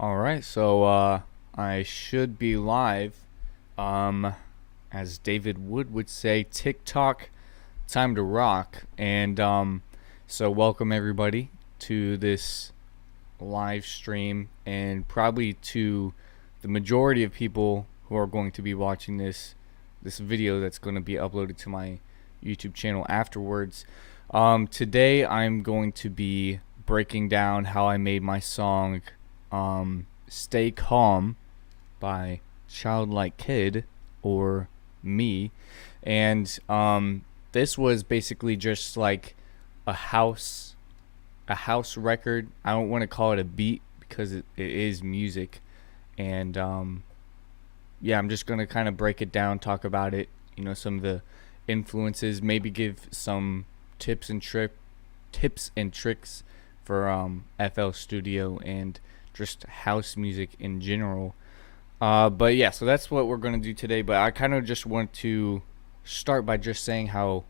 All right, so I should be live. Um, as David Wood would say, TikTok, time to rock. And welcome everybody to this live stream, and probably to the majority of people who are going to be watching this video that's going to be uploaded to my YouTube channel afterwards. Today I'm going to be breaking down how I made my song Stay Calm by Childlike Kid, or me. And this was basically just like a house a house record. I don't want to call it a beat because it is music. And yeah, I'm just gonna kind of break it down, talk about it, some of the influences, maybe give some tips and tricks for FL Studio and just house music in general. But yeah, so that's what we're gonna do today. But I kind of just want to start by just saying how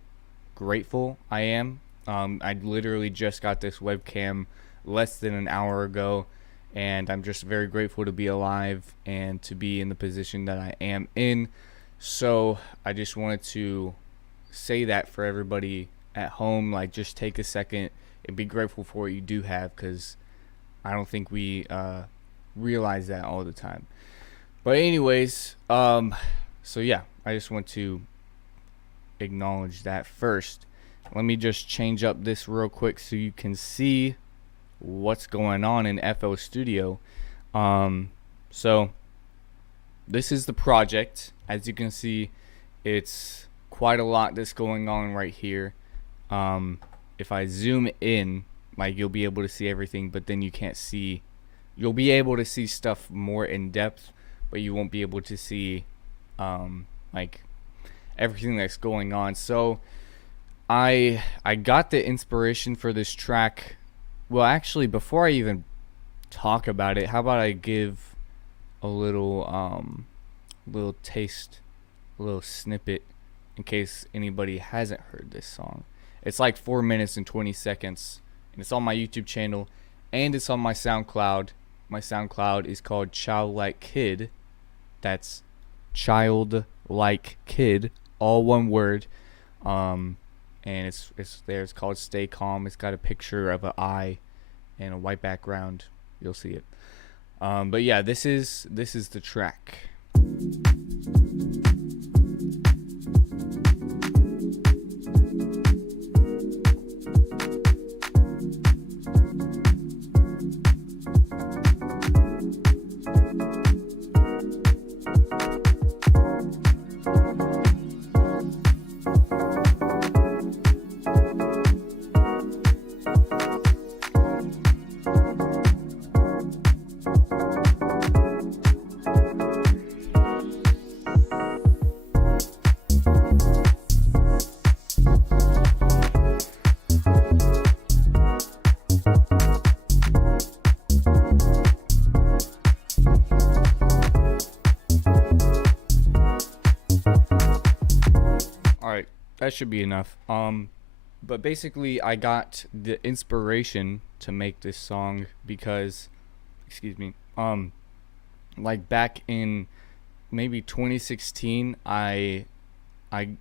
grateful I am. I literally just got this webcam less than an hour ago, and I'm just very grateful to be alive and to be in the position that I am in. So I just wanted to say that for everybody at home. Like, just take a second and be grateful for what you do have, because I don't think we realize that all the time. But anyways, so yeah, I just want to acknowledge that first. Let me just change up this real quick so you can see what's going on in FL Studio. So this is the project. As you can see, it's quite a lot that's going on right here. If I zoom in, like, you'll be able to see everything, but then you can't see. You'll be able to see stuff more in depth, but you won't be able to see like everything that's going on. So I got the inspiration for this track. Well, actually, before I even talk about it, how about I give a little taste, a little snippet, in case anybody hasn't heard this song. It's like 4 minutes and 20 seconds, and it's on my YouTube channel, and it's on my SoundCloud. My SoundCloud is called Childlike Kid. That's Childlike Kid, all one word. And it's there. It's called Stay Calm. It's got a picture of an eye and a white background. You'll see it. But yeah, this is the track. Alright, that should be enough. But basically, I got the inspiration to make this song because, excuse me, like back in maybe 2016, I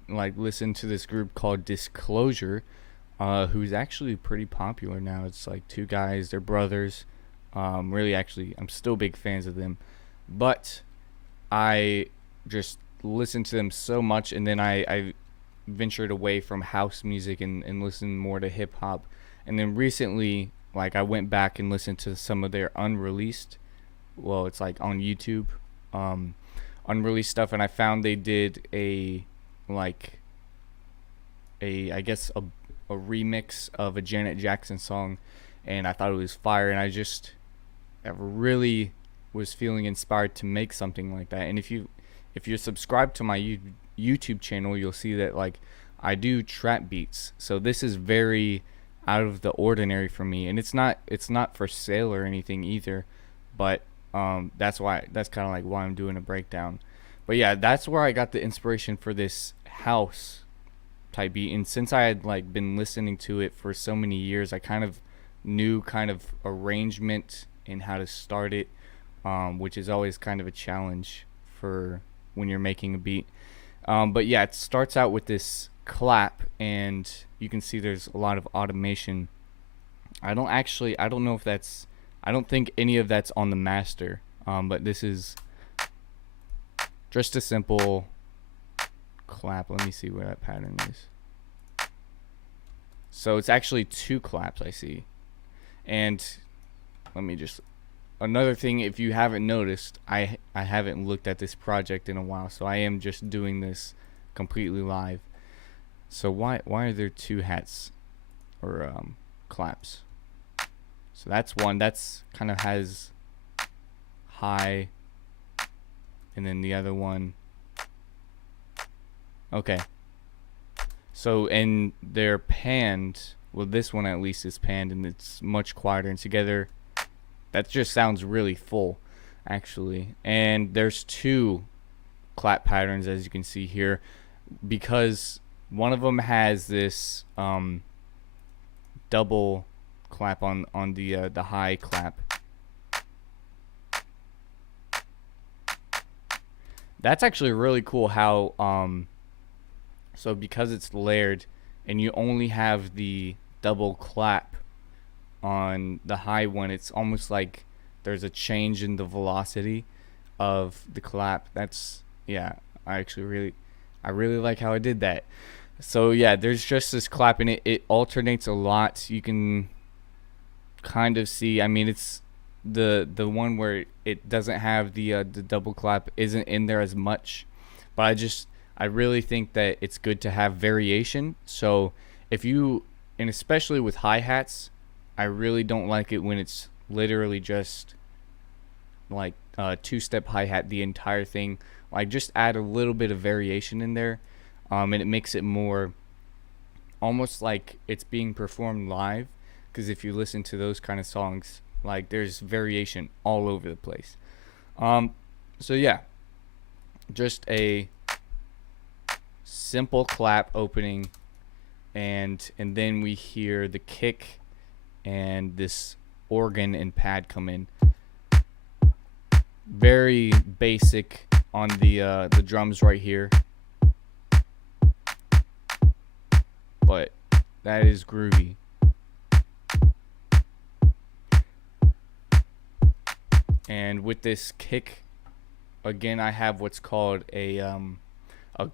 like listened to this group called Disclosure, who's actually pretty popular now. It's like two guys, they're brothers. Really, actually, I'm still big fans of them, but I just listened to them so much, and then I ventured away from house music and listened more to hip hop. And then recently, like, I went back and listened to some of their unreleased, well, it's like on YouTube, unreleased stuff, and I found they did like I guess a remix of a Janet Jackson song, and I thought it was fire, and I really was feeling inspired to make something like that. And if you're subscribed to my YouTube channel, you'll see that, like, I do trap beats. So this is very out of the ordinary for me, and it's not for sale or anything either. But that's kind of like why I'm doing a breakdown. But yeah, that's where I got the inspiration for this house type beat. And since I had like been listening to it for so many years, I kind of knew kind of arrangement and how to start it. which is always kind of a challenge for when you're making a beat. But yeah, it starts out with this clap, and you can see there's a lot of automation. I don't know if that's, I don't think any of that's on the master, but this is just a simple clap. Let me see where that pattern is. So it's actually 2 claps I see. And let me just, another thing, if you haven't noticed, I haven't looked at this project in a while, so I am just doing this completely live. So why are there 2 hats or claps? So that's one, that's kind of has high, and then the other one, okay. So, and they're panned, well, this one at least is panned, and it's much quieter, and together that just sounds really full, actually. And there's 2 clap patterns, as you can see here, because one of them has this double clap on the high clap. That's actually really cool how so because it's layered and you only have the double clap on the high one, it's almost like there's a change in the velocity of the clap. That's, yeah, I really like how I did that. So yeah, there's just this clap, and it alternates a lot. You can kind of see, I mean, it's the one where it doesn't have the double clap isn't in there as much, but I really think that it's good to have variation. So if you, and especially with hi-hats, I really don't like it when it's literally just like 2-step hi-hat the entire thing. Like, just add a little bit of variation in there, and it makes it more almost like it's being performed live, because if you listen to those kind of songs, like, there's variation all over the place. So yeah, just a simple clap opening, and then we hear the kick and this organ and pad come in. Very basic on the drums right here, but that is groovy. And with this kick, again, I have what's called a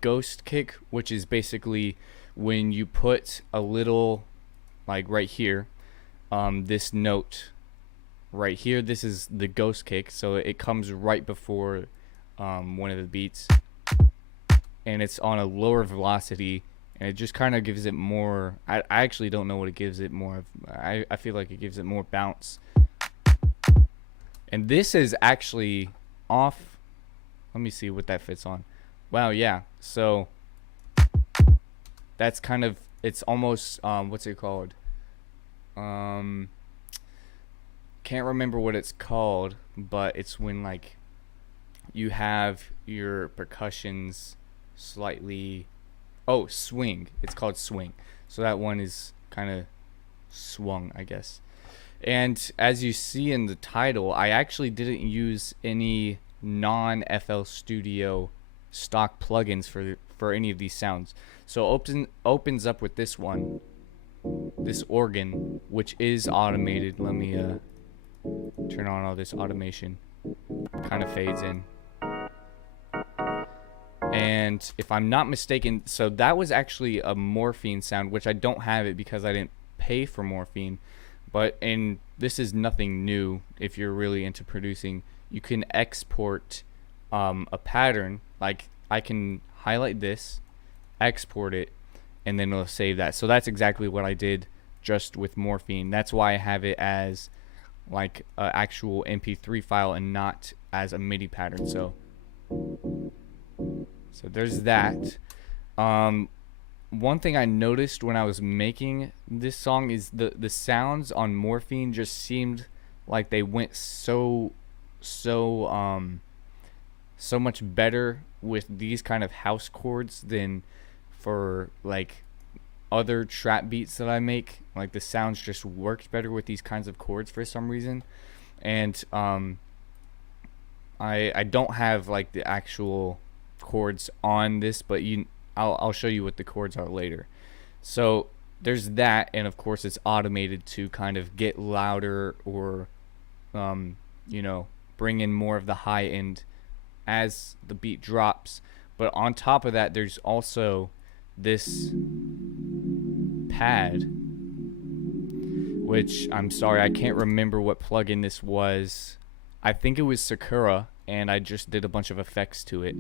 ghost kick, which is basically when you put a little, like right here, this note right here, this is the ghost kick, so it comes right before one of the beats, and it's on a lower velocity, and it just kind of gives it more, I actually don't know what it gives it more of. I feel like it gives it more bounce. And this is actually off, let me see what that fits on. Wow, yeah, so that's kind of, it's almost what's it called, can't remember what it's called, but it's when, like, you have your percussions slightly, oh, swing, it's called swing. So that one is kind of swung, I guess. And as you see in the title, I actually didn't use any non-FL Studio stock plugins for any of these sounds. So opens up with this one, this organ, which is automated. Let me turn on all this automation. Kind of fades in. And if I'm not mistaken, so that was actually a morphine sound, which I don't have it because I didn't pay for morphine. But, and this is nothing new if you're really into producing. You can export a pattern. Like, I can highlight this, export it, and then it'll save that. So that's exactly what I did just with morphine. That's why I have it as like an actual MP3 file and not as a MIDI pattern. So there's that. One thing I noticed when I was making this song is the sounds on morphine just seemed like they went so much better with these kind of house chords than for like other trap beats that I make. Like, the sounds just worked better with these kinds of chords for some reason. And I don't have like the actual chords on this, but I'll show you what the chords are later. So there's that, and of course it's automated to kind of get louder or um, you know, bring in more of the high end as the beat drops. But on top of that, there's also this pad, which I'm sorry, I can't remember what plugin this was. I think it was Sakura, and I just did a bunch of effects to it.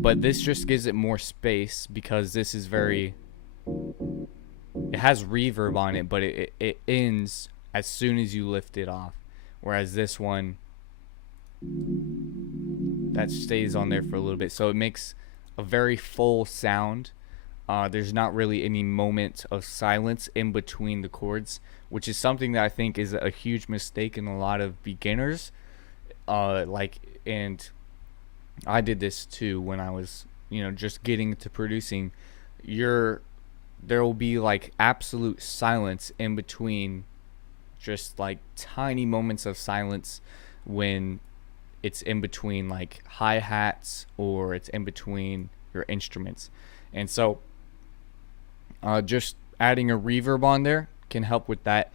But this just gives it more space because this is very... It has reverb on it, but it ends as soon as you lift it off. Whereas this one, that stays on there for a little bit. So it makes a very full sound. There's not really any moment of silence in between the chords, which is something that I think is a huge mistake in a lot of beginners. And I did this too when I was, just getting to producing. There will be like absolute silence in between, just like tiny moments of silence when it's in between like hi-hats or it's in between your instruments. And so just adding a reverb on there can help with that.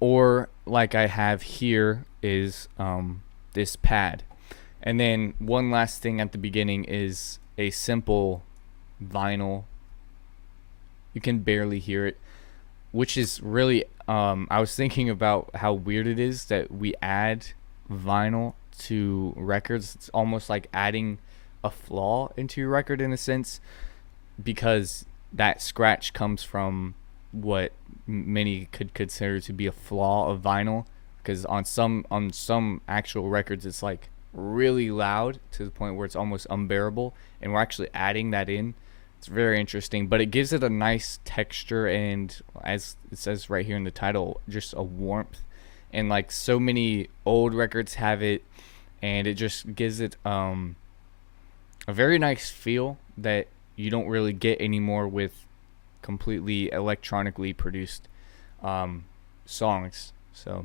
Or like I have here is this pad. And then one last thing at the beginning is a simple vinyl. You can barely hear it, which is really I was thinking about how weird it is that we add vinyl to records. It's almost like adding a flaw into your record in a sense, because that scratch comes from what many could consider to be a flaw of vinyl, because on some actual records it's like really loud to the point where it's almost unbearable, and we're actually adding that in. It's very interesting, but it gives it a nice texture, and as it says right here in the title, just a warmth. And like so many old records have it, and it just gives it a very nice feel that you don't really get anymore with completely electronically produced songs. So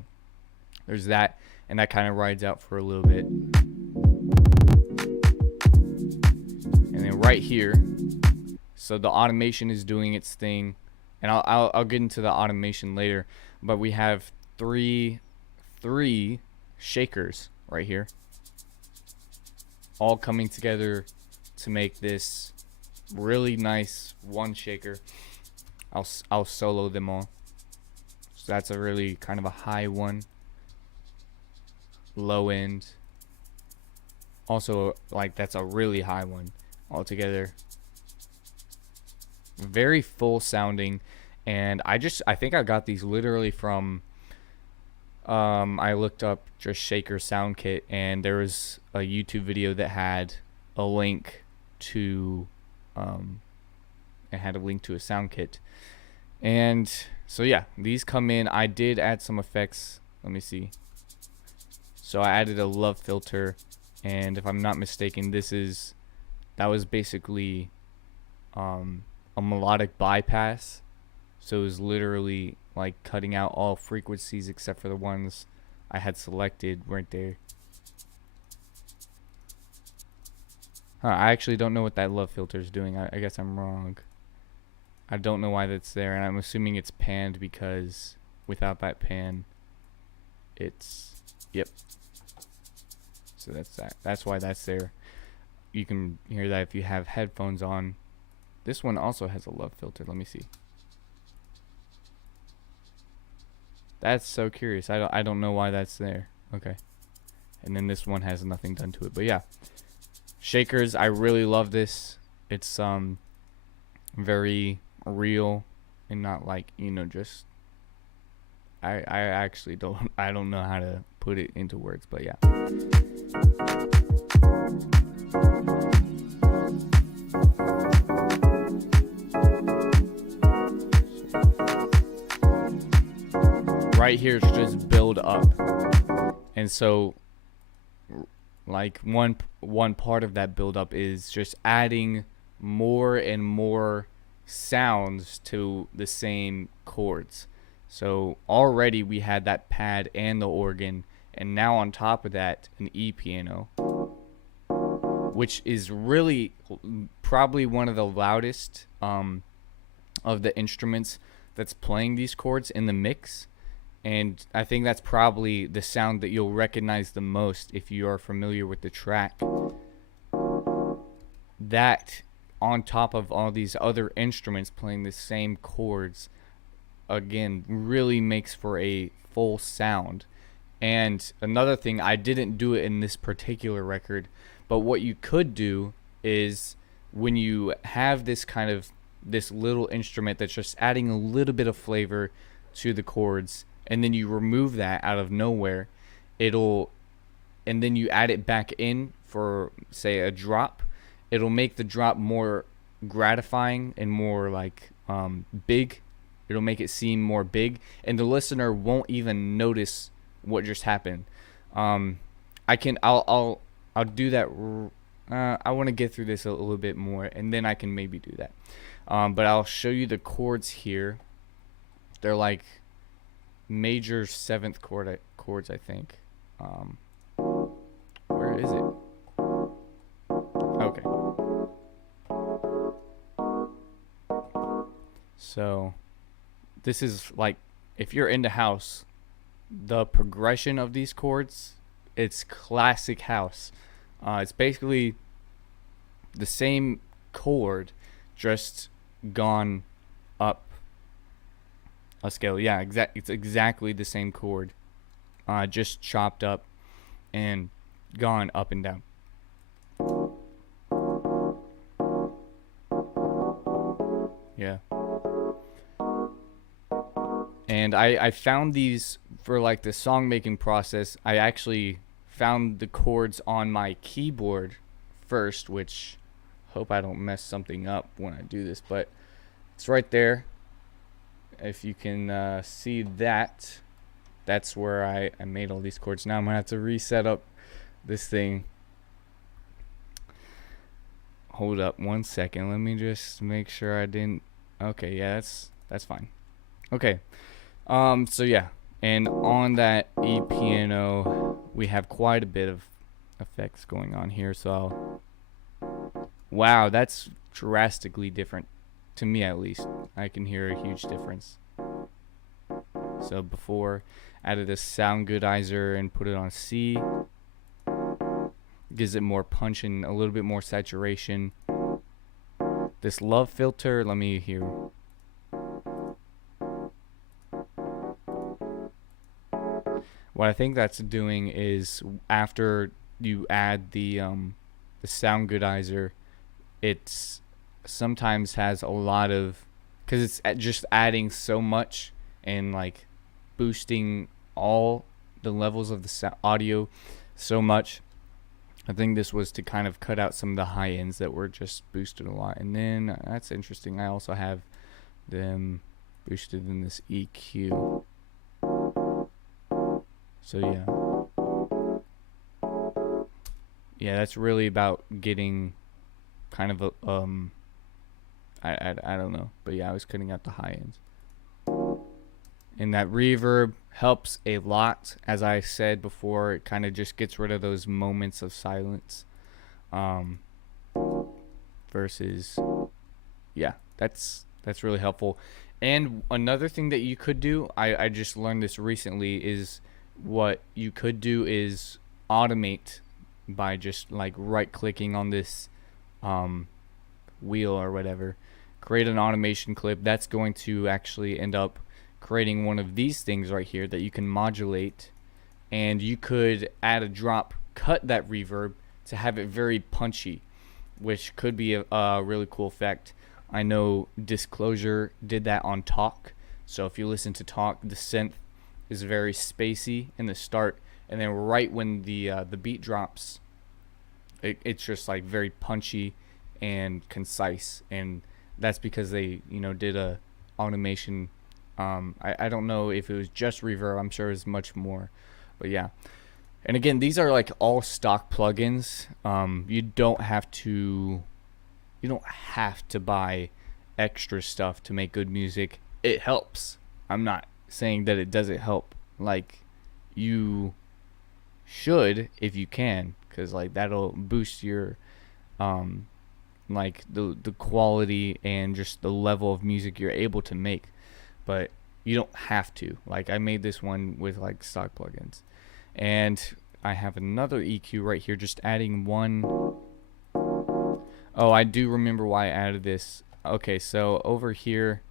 there's that, and that kind of rides out for a little bit. And then right here, so the automation is doing its thing, and I'll get into the automation later. But we have three shakers right here, all coming together to make this really nice one shaker. I'll solo them all. So that's a really kind of a high one, low end. Also, like that's a really high one altogether. Very full sounding, and I think I got these literally from I looked up just shaker sound kit, and there was a YouTube video that had a link to a sound kit. And so yeah, these come in. I did add some effects. Let me see. So I added a love filter, and if I'm not mistaken, that was basically a melodic bypass. So it was literally like cutting out all frequencies except for the ones I had selected right there. I actually don't know what that love filter is doing. I guess I'm wrong. I don't know why that's there, and I'm assuming it's panned, because without that pan, it's... Yep. So that's that. That's why that's there. You can hear that if you have headphones on. This one also has a love filter. Let me see. That's so curious. I don't know why that's there. Okay. And then this one has nothing done to it. But yeah. Shakers, I really love this. It's very real and not like, just I actually don't know how to put it into words, but yeah. Right here it's just build up, and so like one part of that build up is just adding more and more sounds to the same chords. So already we had that pad and the organ, and now on top of that, an E piano, which is really probably one of the loudest of the instruments that's playing these chords in the mix. And I think that's probably the sound that you'll recognize the most if you are familiar with the track. That, on top of all these other instruments playing the same chords, again, really makes for a full sound. And another thing, I didn't do it in this particular record, but what you could do is when you have this little instrument that's just adding a little bit of flavor to the chords, and then you remove that out of nowhere, and then you add it back in for, say, a drop, it'll make the drop more gratifying and more like big. It'll make it seem more big, and the listener won't even notice what just happened. I'll do that. I want to get through this a little bit more, and then I can maybe do that. But I'll show you the chords here. They're like major seventh chords, I think. Where is it? Okay. So this is like, if you're into house, the progression of these chords, it's classic house. It's basically the same chord, just gone up a scale. Yeah, it's exactly the same chord, just chopped up and gone up and down. Yeah. And I found these for like the song making process. I actually found the chords on my keyboard first, which hope I don't mess something up when I do this, but it's right there. If you can see that, that's where I made all these chords. Now I'm gonna have to reset up this thing. Hold up 1 second. Let me just make sure I didn't. Okay, yeah, that's fine. Okay. So yeah, and on that E piano, we have quite a bit of effects going on here. So, wow, that's drastically different, to me at least. I can hear a huge difference. So before, added a soundgoodizer and put it on C. Gives it more punch and a little bit more saturation. This love filter, let me hear. What I think that's doing is, after you add the soundgoodizer, it's sometimes has a lot of, because it's just adding so much and like boosting all the levels of the audio so much. I think this was to kind of cut out some of the high ends that were just boosted a lot. And then that's interesting. I also have them boosted in this EQ. So yeah, that's really about getting kind of a I don't know, but yeah, I was cutting out the high ends. And that reverb helps a lot. As I said before, it kind of just gets rid of those moments of silence. Versus, yeah, that's really helpful. And another thing that you could do, I just learned this recently, is what you could do is automate by just like right clicking on this wheel or whatever, create an automation clip that's going to actually end up creating one of these things right here that you can modulate, and you could add a drop, cut that reverb to have it very punchy, which could be a really cool effect. I know Disclosure did that on Talk. So if you listen to Talk, the synth is very spacey in the start, and then right when the beat drops, it's just like very punchy and concise, and that's because they did a automation. I don't know if it was just reverb. I'm sure it was much more, but yeah. And again, these are like all stock plugins. You don't have to buy extra stuff to make good music. It helps. I'm not saying that it doesn't help. Like, you should if you can, because like that'll boost your um like the quality and just the level of music you're able to make. But you don't have to. Like I made this one with like stock plugins, and I have another EQ right here, just adding one. Oh, I do remember why I added this. Okay, so over here,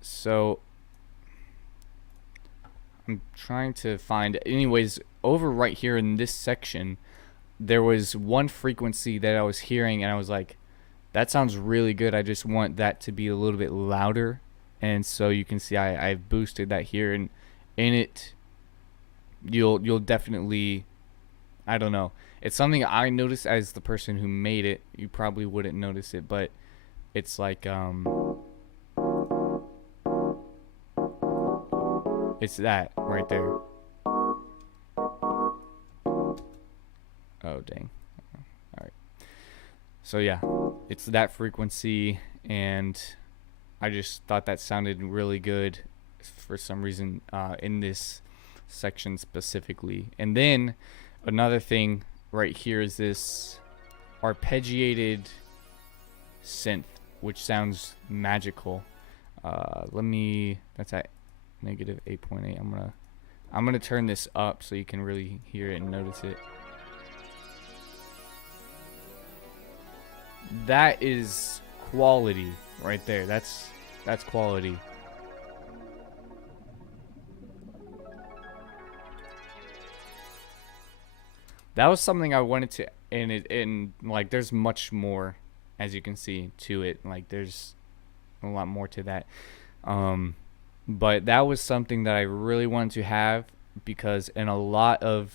so I'm trying to find, anyways, over right here in this section, there was one frequency that I was hearing, and I was like, that sounds really good. I just want that to be a little bit louder. And so you can see I've boosted that here, and in it, you'll definitely, I don't know. It's something I noticed as the person who made it. You probably wouldn't notice it, but it's like it's that right there. Oh dang. All right. So yeah, it's that frequency, and I just thought that sounded really good for some reason in this section specifically. And then another thing right here is this arpeggiated synth, which sounds magical. That's at negative 8.8. I'm gonna turn this up so you can really hear it and notice it. That is quality right there. That's quality. That was something I wanted to, and like there's much more, as you can see, to it. Like there's a lot more to that. But that was something that I really wanted to have, because in a lot of,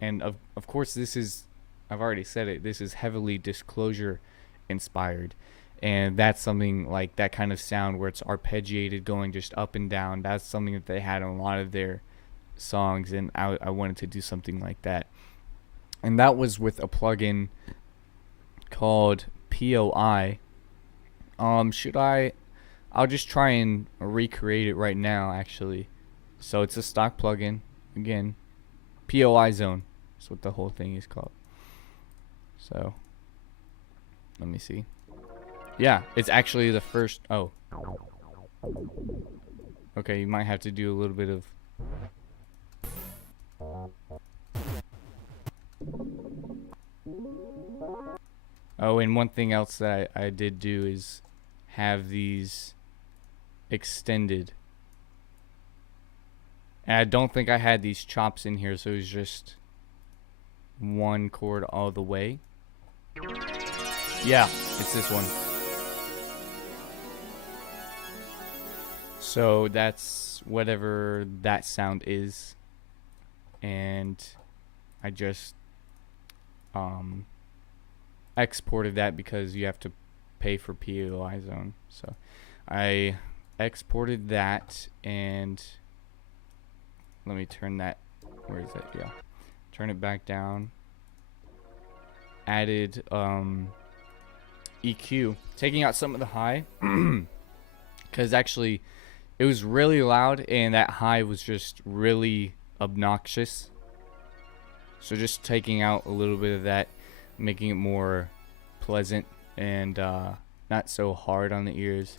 and of course this is, I've already said it, this is heavily Disclosure inspired, and that's something like that kind of sound where it's arpeggiated going just up and down. That's something that they had in a lot of their songs, and I wanted to do something like that. And that was with a plugin called POI. I'll just try and recreate it right now actually. So it's a stock plugin, again, POI Zone. That's what the whole thing is called. So let me see. Yeah, it's actually the first. Oh, okay, you might have to do a little bit of. Oh, and one thing else that I did do is have these extended. And I don't think I had these chops in here, so it was just one chord all the way. Yeah, it's this one. So that's whatever that sound is, and I just exported that because you have to pay for POI Zone. So I exported that, and let me turn that, where is it? Yeah, turn it back down. Added EQ, taking out some of the high, because actually it was really loud and that high was just really obnoxious. So just taking out a little bit of that, making it more pleasant and not so hard on the ears.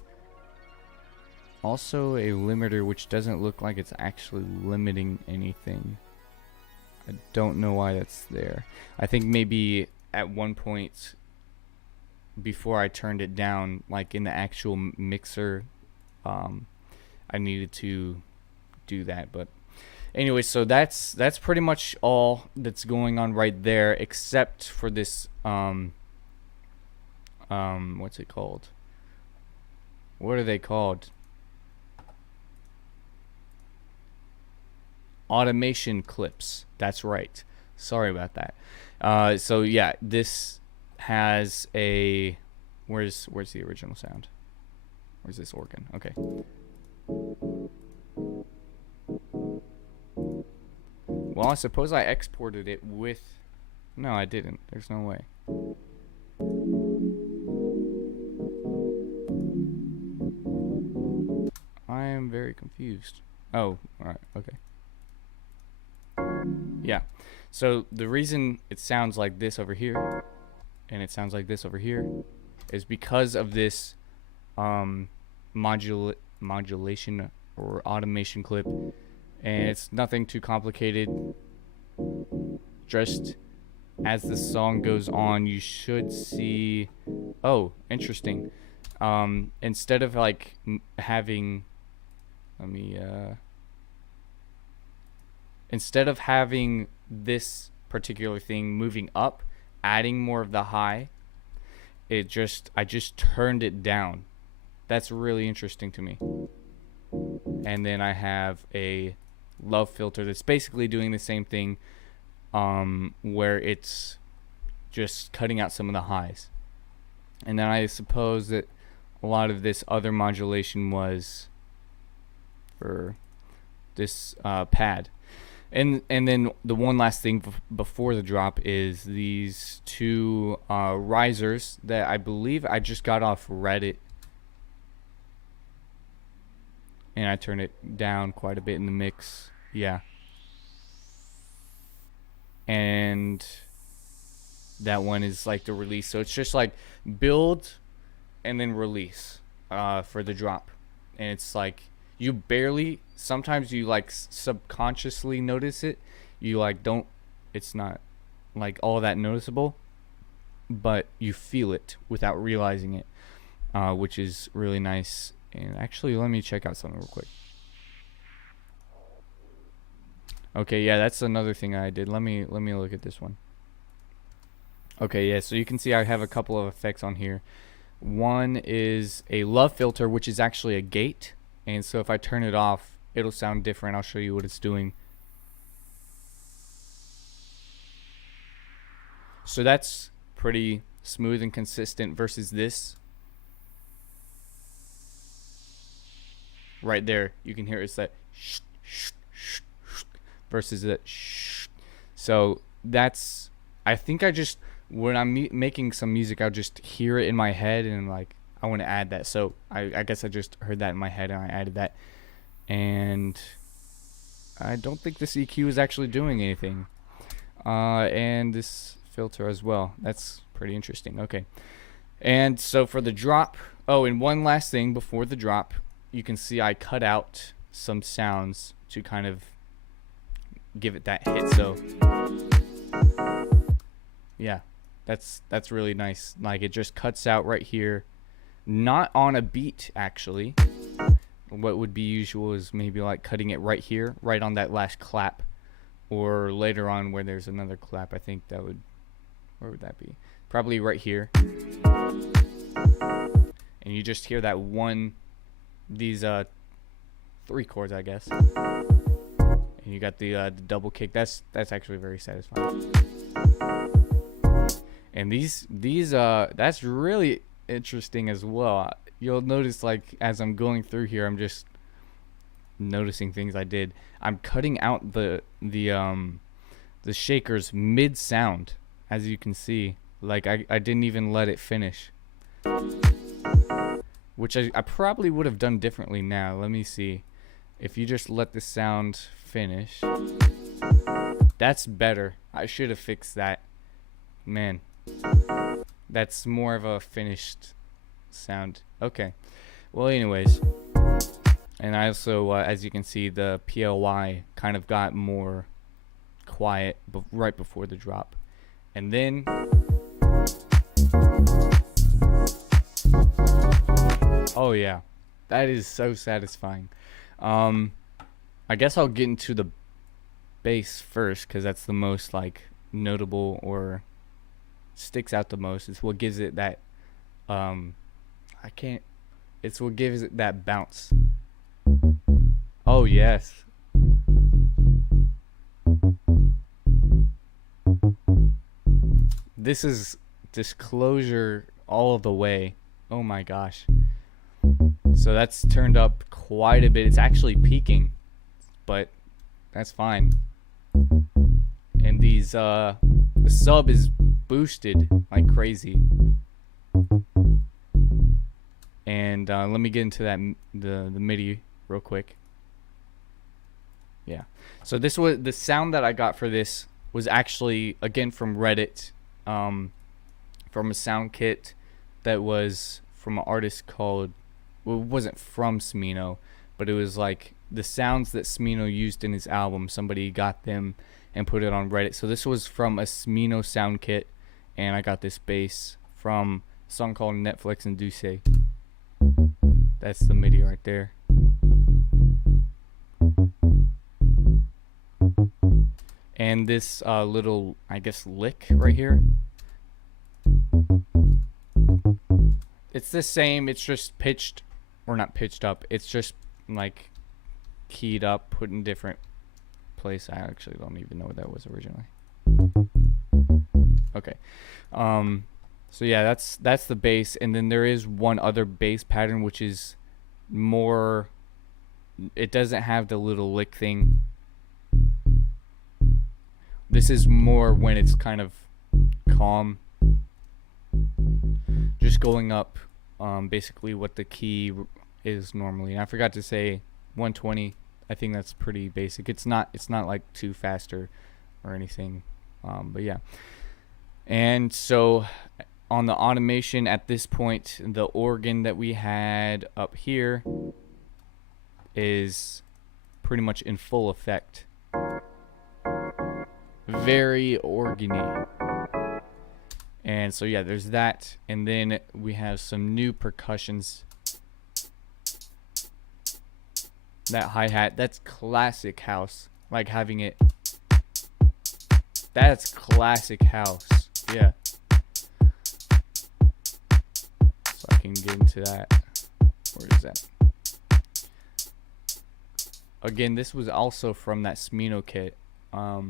Also a limiter which doesn't look like it's actually limiting anything. I don't know why that's there. I think maybe at one point before I turned it down, like in the actual mixer, I needed to do that. But anyway, so that's pretty much all that's going on right there, except for this what's it called? What are they called? Automation clips. That's right. Sorry about that. So yeah, this has a, where's the original sound? Where's this organ? Okay. Well, I suppose I exported it with, no, I didn't. There's no way. I am very confused. Oh, alright, okay. Yeah. So the reason it sounds like this over here and it sounds like this over here is because of this um modulation or automation clip, and it's nothing too complicated. Just as the song goes on, you should see, oh, interesting. Instead of like having, let me instead of having this particular thing moving up, adding more of the high, I just turned it down. That's really interesting to me. And then I have a love filter that's basically doing the same thing, where it's just cutting out some of the highs. And then I suppose that a lot of this other modulation was for this pad. And then the one last thing before the drop is these two risers that I believe I just got off Reddit, and I turned it down quite a bit in the mix. Yeah. And that one is like the release. So it's just like build and then release for the drop. And it's like you barely, sometimes you like subconsciously notice it. You like don't, it's not like all that noticeable, but you feel it without realizing it, which is really nice. And actually, let me check out something real quick. Okay, yeah, that's another thing I did. Let me look at this one. Okay, yeah, so you can see I have a couple of effects on here. One is a love filter, which is actually a gate. And so if I turn it off, it'll sound different. I'll show you what it's doing. So that's pretty smooth and consistent versus this. Right there, you can hear it's that shh, shh, shh, shh, versus that shh. So that's, I think I just, when I'm making some music, I'll just hear it in my head and like I want to add that. So I guess I just heard that in my head and I added that. And I don't think this EQ is actually doing anything. And this filter as well. That's pretty interesting. Okay. And so for the drop, oh, and one last thing before the drop, you can see I cut out some sounds to kind of give it that hit. So yeah, that's really nice. Like it just cuts out right here, not on a beat actually. What would be usual is maybe like cutting it right here, right on that last clap, or later on where there's another clap. I think that would, where would that be? Probably right here. And you just hear that one, these 3 chords, I guess, and you got the double kick. That's actually very satisfying. And these that's really interesting as well. You'll notice, like, as I'm going through here, I'm just noticing things I did. I'm cutting out the shakers mid sound, as you can see. Like I didn't even let it finish, which I probably would have done differently now. Let me see. If you just let the sound finish, that's better. I should have fixed that. Man, that's more of a finished sound. Okay. Well, anyways. And I also, as you can see, the PLY kind of got more quiet right before the drop. And then oh yeah, that is so satisfying. I guess I'll get into the bass first, because that's the most like notable or sticks out the most. It's what gives it that it's what gives it that bounce. Oh yes. This is disclosure all the way. Oh my gosh. So that's turned up quite a bit. It's actually peaking, but that's fine. And these the sub is boosted like crazy. And let me get into that the MIDI real quick. Yeah. So this was the sound that I got for this was actually again from Reddit, from a sound kit that was from an artist called. Well, it wasn't from Smino, but it was like the sounds that Smino used in his album. Somebody got them and put it on Reddit. So this was from a Smino sound kit, and I got this bass from a song called Netflix and Duce. That's the MIDI right there. And this little, I guess, lick right here. It's the same, it's just pitched, or not pitched up, it's just like keyed up, put in different place. I actually don't even know what that was originally. Okay. So yeah, that's the bass, and then there is one other bass pattern which is more, it doesn't have the little lick thing. This is more when it's kind of calm, just going up basically what the key is normally. And I forgot to say 120. I think that's pretty basic. It's not like too faster or anything, but yeah. And so on the automation at this point, the organ that we had up here is pretty much in full effect. Very organy. And so yeah, there's that, and then we have some new percussions. That hi-hat, that's classic house. Like having it, that's classic house. Yeah. So I can get into that. Where is that? Again, this was also from that Smino kit. Where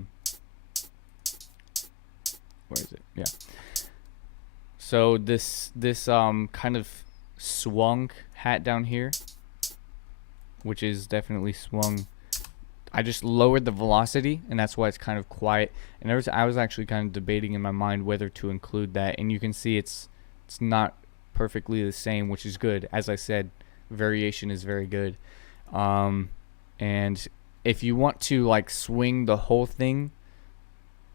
is it? Yeah. So this kind of swung hat down here, which is definitely swung. I just lowered the velocity, and that's why it's kind of quiet. And I was actually kind of debating in my mind whether to include that, and you can see it's not perfectly the same, which is good. As I said, variation is very good. And if you want to like swing the whole thing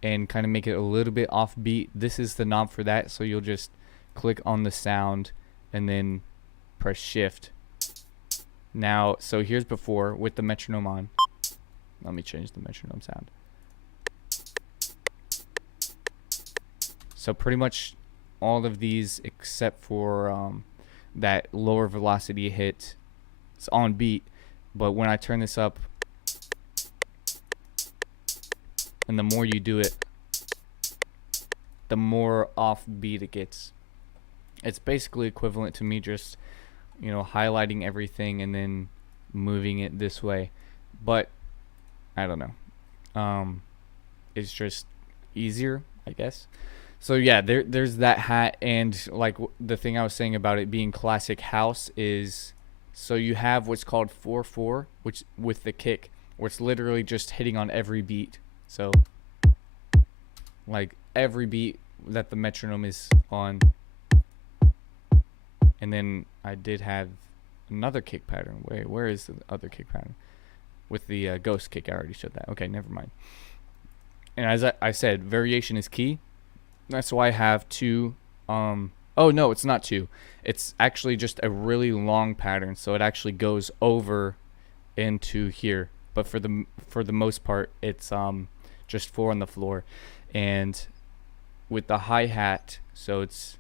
and kind of make it a little bit offbeat, this is the knob for that. So you'll just click on the sound and then press shift. Now, so here's before with the metronome on. Let me change the metronome sound. So pretty much all of these except for that lower velocity hit, it's on beat, but when I turn this up, and the more you do it, the more offbeat it gets. It's basically equivalent to me just, you know, highlighting everything and then moving it this way. But I don't know. It's just easier, I guess. So yeah, there's that hat, and like the thing I was saying about it being classic house is, so you have what's called 4/4, which with the kick, where it's literally just hitting on every beat. So like every beat that the metronome is on. And then I did have another kick pattern. Where is the other kick pattern? With the ghost kick, I already showed that. Okay, never mind. And as I said, variation is key. That's why I have two. Oh no, it's not two. It's actually just a really long pattern, so it actually goes over into here. But for the most part, it's just 4 on the floor. And with the hi-hat, so it's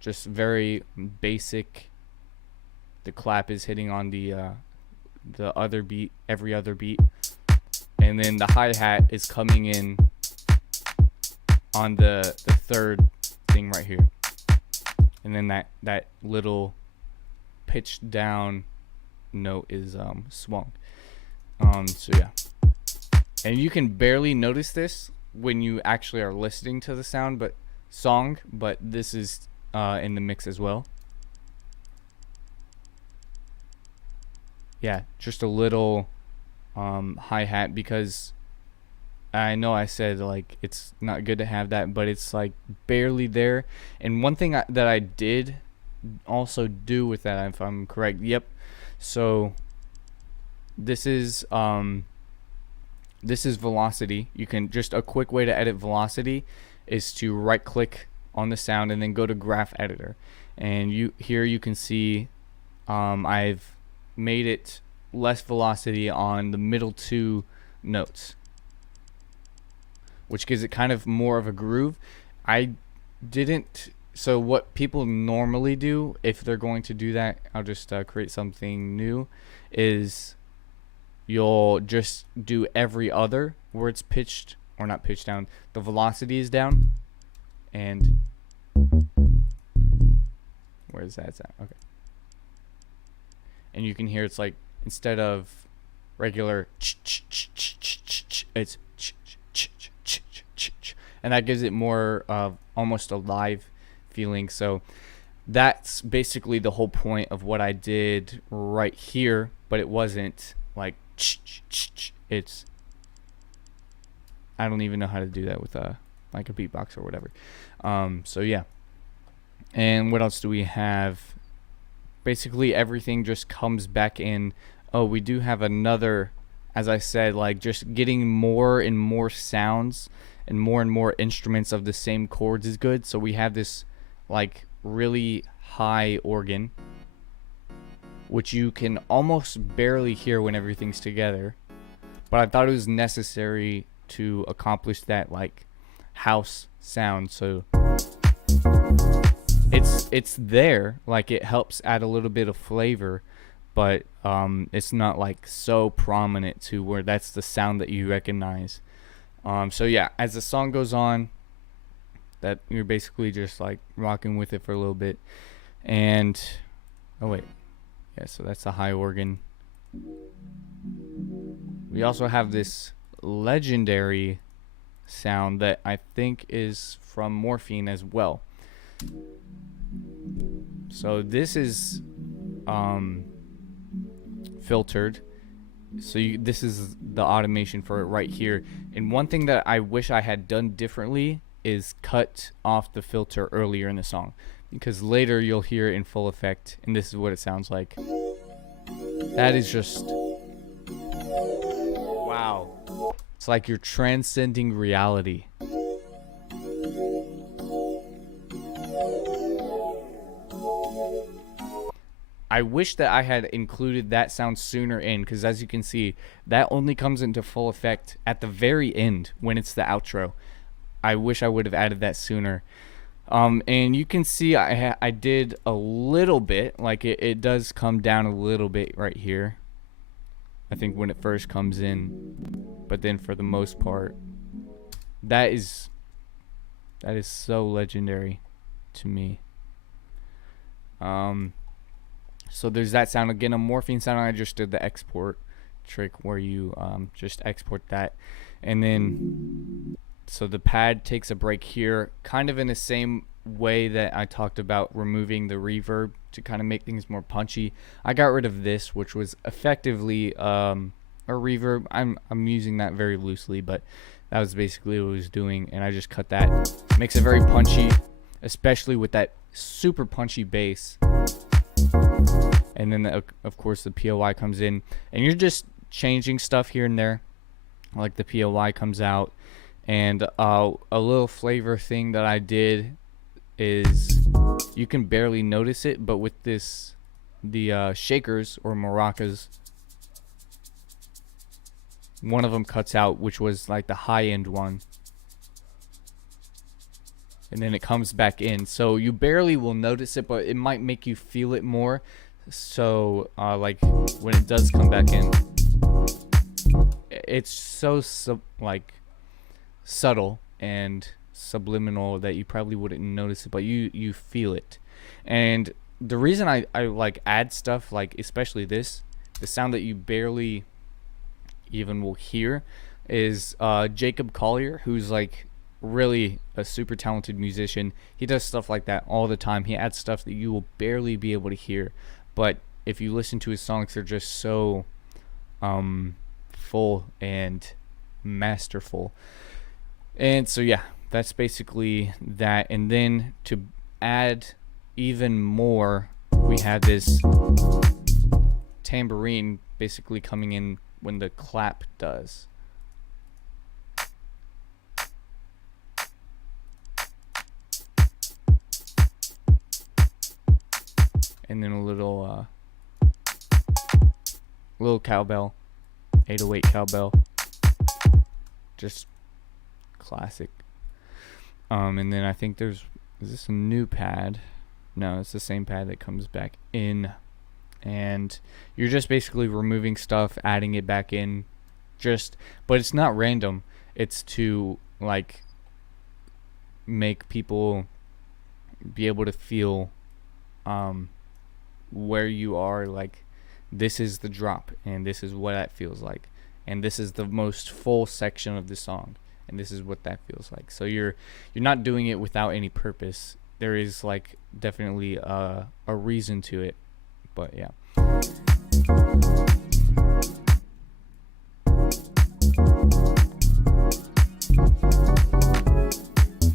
just very basic. The clap is hitting on the other beat, every other beat, and then the hi-hat is coming in on the third thing right here, and then that little pitched down note is swung. So yeah, and you can barely notice this when you actually are listening to the sound, but this is in the mix as well. Yeah, just a little hi-hat, because I know I said like it's not good to have that, but it's like barely there. And one thing that I did also do with that, if I'm correct, yep. So this is velocity. You can just, a quick way to edit velocity is to right click on the sound and then go to graph editor, and you can see I've made it less velocity on the middle two notes, which gives it kind of more of a groove. I didn't. So what people normally do, if they're going to do that, I'll just create something new, is you'll just do every other where it's pitched, or not pitched down, the velocity is down, and where is that at? Okay. And you can hear it's like, instead of regular it's, and that gives it more of almost a live feeling. So that's basically the whole point of what I did right here, but it wasn't like it's, I don't even know how to do that with like a beatbox or whatever. So yeah. And what else do we have? Basically everything just comes back in. Oh, we do have another, as I said, like just getting more and more sounds and more instruments of the same chords is good. So we have this like really high organ, which you can almost barely hear when everything's together, but I thought it was necessary to accomplish that like house sound. So it's there, like it helps add a little bit of flavor, but it's not like so prominent to where that's the sound that you recognize. So yeah, as the song goes on, that you're basically just like rocking with it for a little bit. And oh wait, yeah, so that's the high organ. We also have this legendary sound that I think is from Morphine as well. So this is filtered. So this is the automation for it right here. And one thing that I wish I had done differently is cut off the filter earlier in the song, because later you'll hear it in full effect, and this is what it sounds like. That is just wow. It's like you're transcending reality. I wish that I had included that sound sooner in, because as you can see, that only comes into full effect at the very end when it's the outro. I wish I would have added that sooner. And you can see I did a little bit, like it does come down a little bit right here, I think, when it first comes in, but then for the most part, that is so legendary to me. So there's that sound again, a Morphine sound. I just did the export trick where you just export that, and then so the pad takes a break here, kind of in the same way that I talked about removing the reverb to kind of make things more punchy. I got rid of this, which was effectively a reverb. I'm using that very loosely, but that was basically what I was doing, and I just cut that. Makes it very punchy, especially with that super punchy bass. And then of course the POI comes in, and you're just changing stuff here and there, like the POI comes out. And a little flavor thing that I did is, you can barely notice it, but with this, the shakers or maracas, one of them cuts out, which was like the high end one, and then it comes back in, so you barely will notice it, but it might make you feel it more. So like when it does come back in, it's so like subtle and subliminal that you probably wouldn't notice it, but you feel it. And the reason I like add stuff like, especially this, the sound that you barely even will hear, is Jacob Collier, who's like really a super talented musician. He does stuff like that all the time. He adds stuff that you will barely be able to hear, but if you listen to his songs, they're just so full and masterful. And so yeah, that's basically that. And then to add even more, we have this tambourine basically coming in when the clap does. And then a little cowbell, 808 cowbell, just classic. And then I think is this a new pad? No, it's the same pad that comes back in, and you're just basically removing stuff, adding it back in, but it's not random. It's to like make people be able to feel where you are, like this is the drop and this is what that feels like, and this is the most full section of the song and this is what that feels like. So you're not doing it without any purpose. There is like definitely a reason to it, but yeah.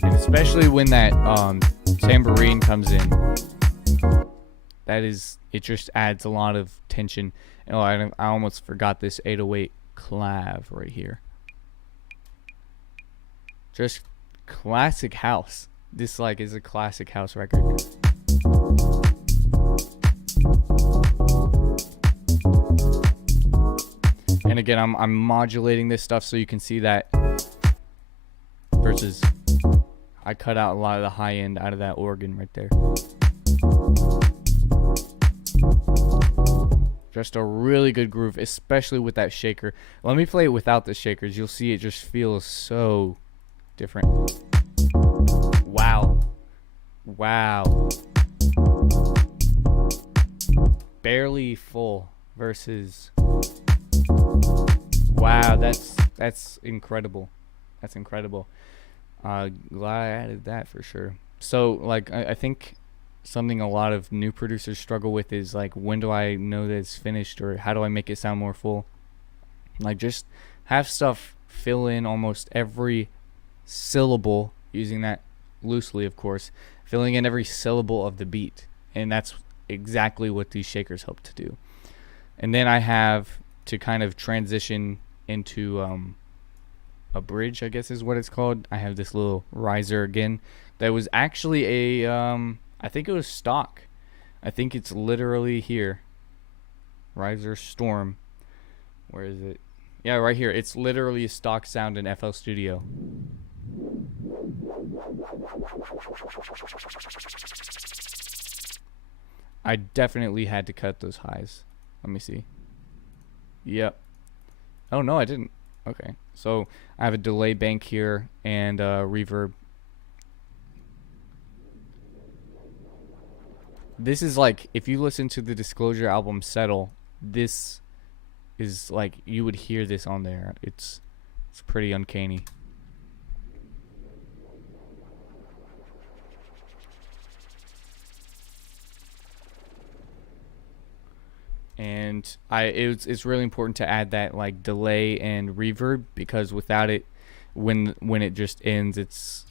And especially when that tambourine comes in, it just adds a lot of tension. Oh, I almost forgot this 808 clav right here. Just classic house. This like is a classic house record. And again, I'm modulating this stuff so you can see that, versus I cut out a lot of the high end out of that organ right there. Just a really good groove, especially with that shaker. Let me play it without the shakers. You'll see it just feels so different. Wow. Wow. Barely full versus... Wow, that's incredible. That's incredible. Glad I added that for sure. So, like, I think something a lot of new producers struggle with is, like, when do I know that it's finished, or how do I make it sound more full? Like, just have stuff fill in almost every syllable, using that loosely, of course, filling in every syllable of the beat. And that's exactly what these shakers help to do. And then I have to kind of transition into a bridge, I guess is what it's called. I have this little riser again that was actually a I think it was stock. I think it's literally here. Riser Storm. Where is it? Yeah, right here. It's literally a stock sound in FL Studio. I definitely had to cut those highs. Let me see. Yep. Oh, no, I didn't. Okay. So I have a delay bank here and reverb. This is like, if you listen to the Disclosure album Settle, this is like, you would hear this on there. It's pretty uncanny. And it's really important to add that like delay and reverb, because without it, when it just ends, it's,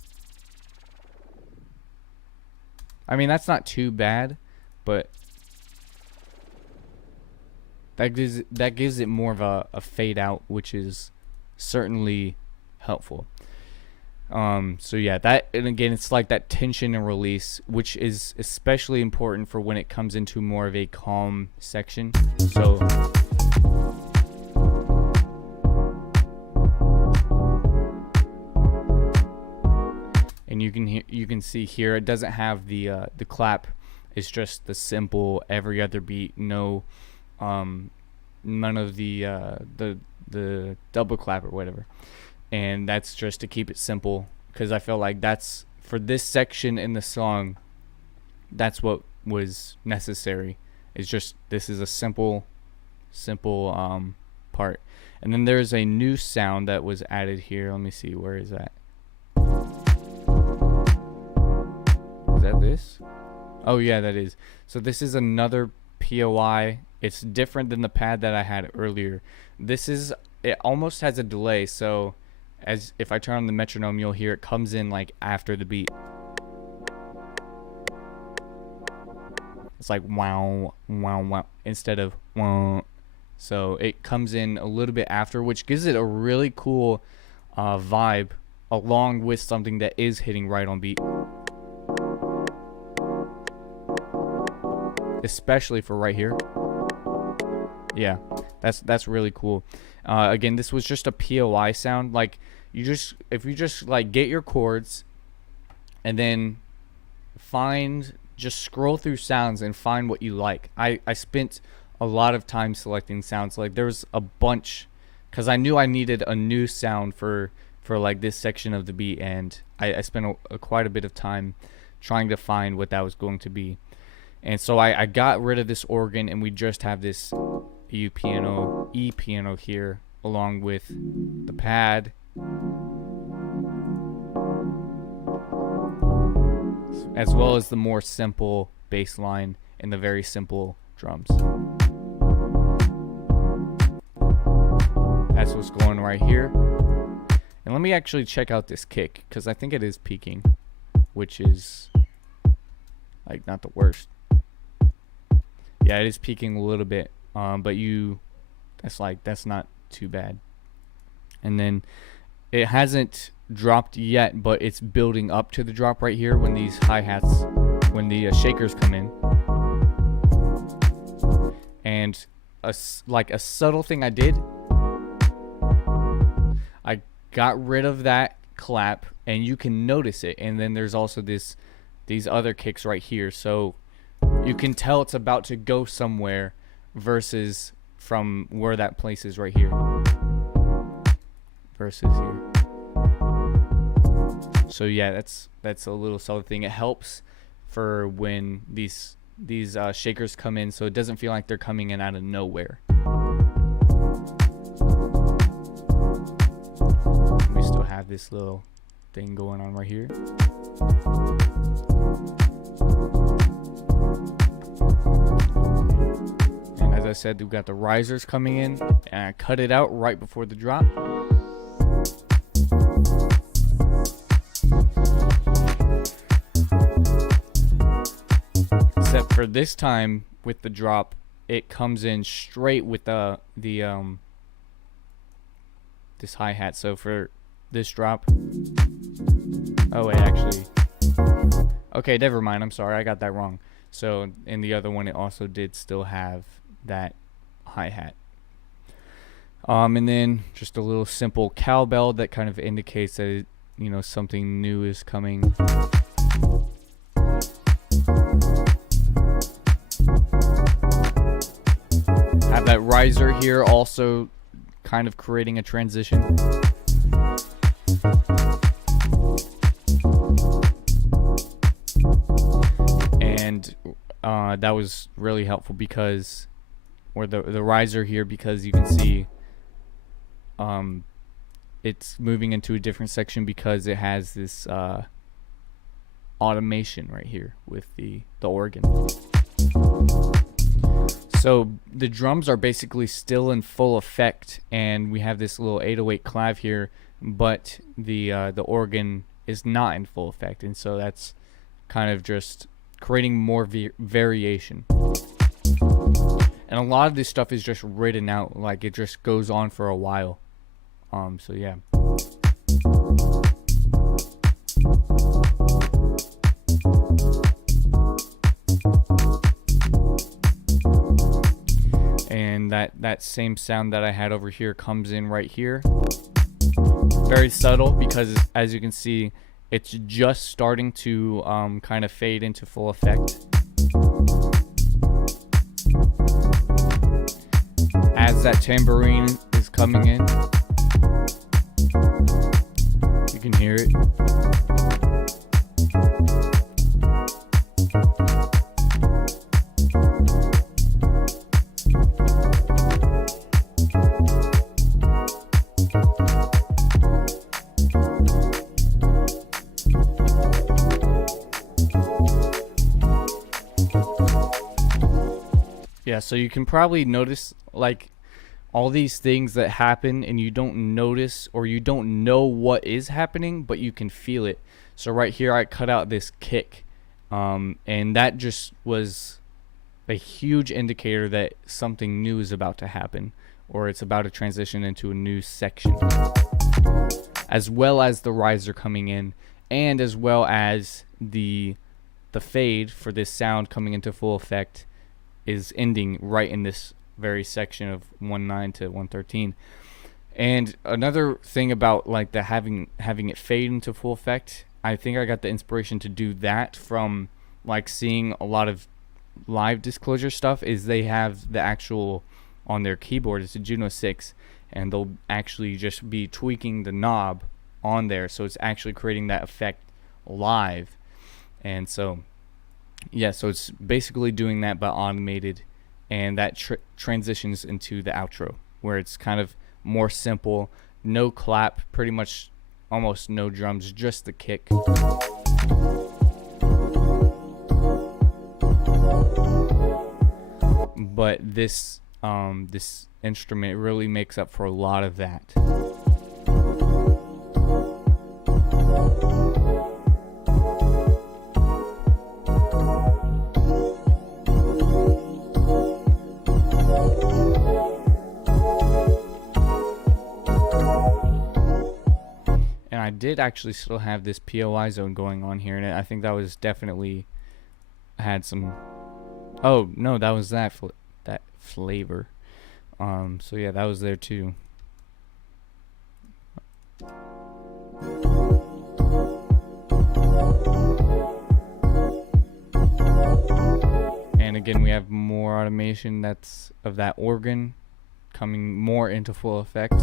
I mean, that's not too bad, but that gives it more of a fade out, which is certainly helpful. So yeah, that, and again, it's like that tension and release, which is especially important for when it comes into more of a calm section. So and you can see here, it doesn't have the clap. It's just the simple every other beat, no none of the double clap or whatever. And that's just to keep it simple, because I feel like that's, for this section in the song, that's what was necessary. It's just, this is a simple part. And then there's a new sound that was added here. Let me see, where is that? Is that this? Oh yeah, that is. So this is another POI. It's different than the pad that I had earlier. It almost has a delay, so as if I turn on the metronome, you'll hear it comes in like after the beat. It's like wow, wow, wow instead of wow. So it comes in a little bit after, which gives it a really cool vibe, along with something that is hitting right on beat, especially for right here. Yeah, that's really cool. Again, this was just a POI sound. Like, if you just like get your chords and then just scroll through sounds and find what you like. I spent a lot of time selecting sounds. Like, there was a bunch, because I knew I needed a new sound for like this section of the beat, and I spent quite a bit of time trying to find what that was going to be. And so I got rid of this organ, and we just have this E piano here, along with the pad, as well as the more simple bass line and the very simple drums. That's what's going right here. And let me actually check out this kick, because I think it is peaking, which is like not the worst. Yeah, it is peaking a little bit, but that's not too bad. And then it hasn't dropped yet, but it's building up to the drop right here when these hi-hats, when the shakers come in. And a subtle thing I did, I got rid of that clap, and you can notice it. And then there's also these other kicks right here, so you can tell it's about to go somewhere versus from where that place is right here versus here. So yeah, that's a little subtle thing. It helps for when these shakers come in, so it doesn't feel like they're coming in out of nowhere. We still have this little thing going on right here. And as I said, we've got the risers coming in, and I cut it out right before the drop. Except for this time with the drop, it comes in straight with this hi-hat. So for this drop, oh wait, actually, okay, never mind, I'm sorry, I got that wrong. So in the other one, it also did still have that hi-hat. And then just a little simple cowbell that kind of indicates that something new is coming. Have that riser here also kind of creating a transition. And that was really helpful because, or the riser here, because you can see it's moving into a different section because it has this automation right here with the organ. So the drums are basically still in full effect, and we have this little 808 clav here, but the organ is not in full effect, and so that's kind of just creating more variation. And a lot of this stuff is just written out, like it just goes on for a while. So yeah. And that same sound that I had over here comes in right here. Very subtle, because as you can see, it's just starting to kind of fade into full effect. As that tambourine is coming in, you can hear it. Yeah, so you can probably notice like all these things that happen and you don't notice, or you don't know what is happening, but you can feel it. So right here I cut out this kick, and that just was a huge indicator that something new is about to happen, or it's about to transition into a new section, as well as the riser coming in, and as well as the fade for this sound coming into full effect is ending right in this very section of 1.9 to 1.13. And another thing about like the having it fade into full effect, I think I got the inspiration to do that from like seeing a lot of live Disclosure stuff. Is they have the actual on their keyboard, it's a Juno 6, and they'll actually just be tweaking the knob on there, so it's actually creating that effect live. And so yeah, so it's basically doing that but automated, and that transitions into the outro where it's kind of more simple, no clap, pretty much almost no drums, just the kick. But this instrument really makes up for a lot of that. And I did actually still have this POI zone going on here, and I think that was definitely had some. Oh no, that was that flavor. So yeah, that was there too. And again, we have more automation that's of that organ coming more into full effect.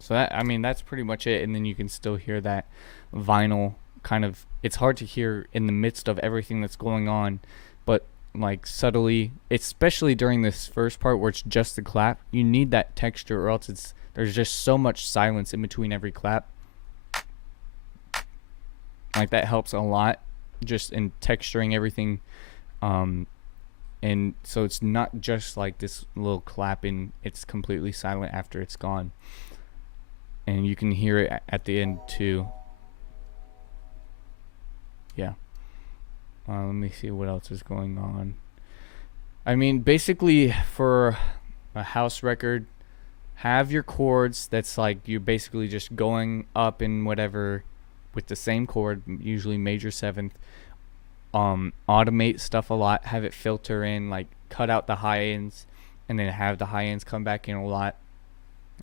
So that, I mean, that's pretty much it. And then you can still hear that vinyl kind of, it's hard to hear in the midst of everything that's going on, but like subtly, especially during this first part where it's just the clap, you need that texture, or else there's just so much silence in between every clap. Like that helps a lot just in texturing everything. And so it's not just like this little clapping, it's completely silent after it's gone. And you can hear it at the end too. Yeah. Let me see what else is going on. I mean, basically for a house record, have your chords that's like you're basically just going up in whatever with the same chord, usually major seventh. Automate stuff a lot, have it filter in, like cut out the high ends, and then have the high ends come back in a lot.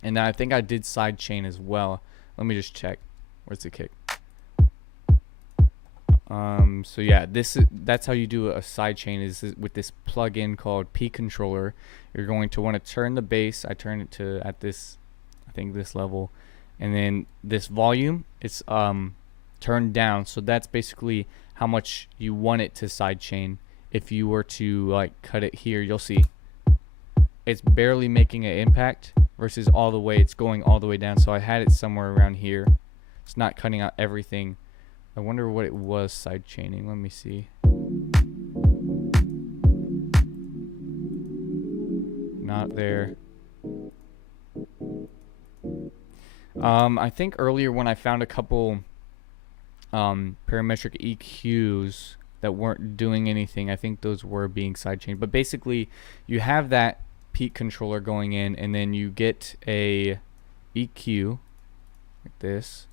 And then I think I did sidechain as well. Let me just check. Where's the kick? So yeah, that's how you do a sidechain, is with this plugin called P Controller. You're going to want to turn the bass. I turn it to at this, I think this level, and then this volume, it's turned down. So that's basically how much you want it to sidechain. If you were to like cut it here, you'll see it's barely making an impact versus all the way, it's going all the way down. So I had it somewhere around here. It's not cutting out everything. I wonder what it was sidechaining. Let me see. Not there. I think earlier when I found a couple parametric EQs that weren't doing anything, I think those were being sidechained. But basically, you have that P controller going in, and then you get a EQ like this,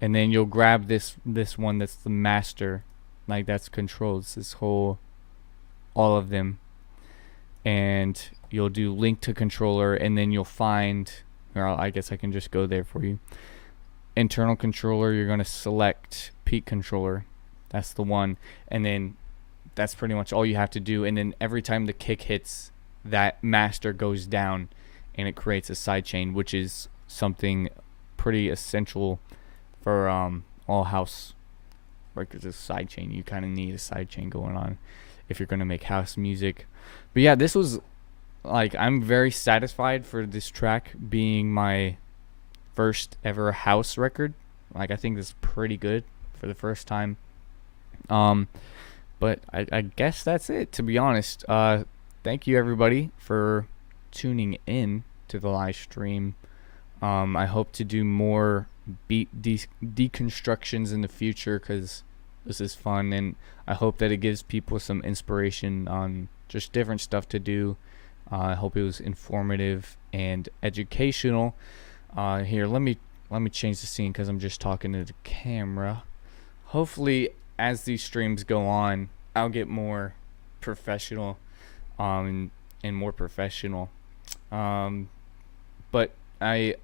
and then you'll grab this one that's the master, like that's controls this whole, all of them, and you'll do link to controller, and then you'll find, or I guess I can just go there for you. Internal controller, you're going to select peak controller, that's the one, and then that's pretty much all you have to do. And then every time the kick hits, that master goes down and it creates a sidechain, which is something pretty essential for all house records. A sidechain, you kind of need a sidechain going on if you're going to make house music. But yeah, this was like, I'm very satisfied for this track being my first ever house record. Like, I think this is pretty good for the first time. But I guess that's it, to be honest. Thank you, everybody, for tuning in to the live stream. I hope to do more deconstructions in the future because this is fun, and I hope that it gives people some inspiration on just different stuff to do. I hope it was informative and educational. Here, let me change the scene because I'm just talking to the camera. Hopefully, as these streams go on, I'll get more professional, and more professional. But I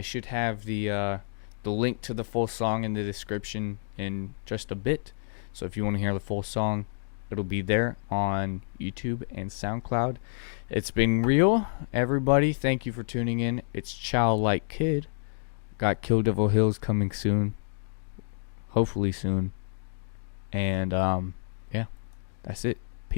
should have the link to the full song in the description in just a bit. So if you want to hear the full song, it'll be there on YouTube and SoundCloud. It's been real, everybody. Thank you for tuning in. It's Childlike Kid. Got Kill Devil Hills coming soon. Hopefully soon. And yeah, that's it.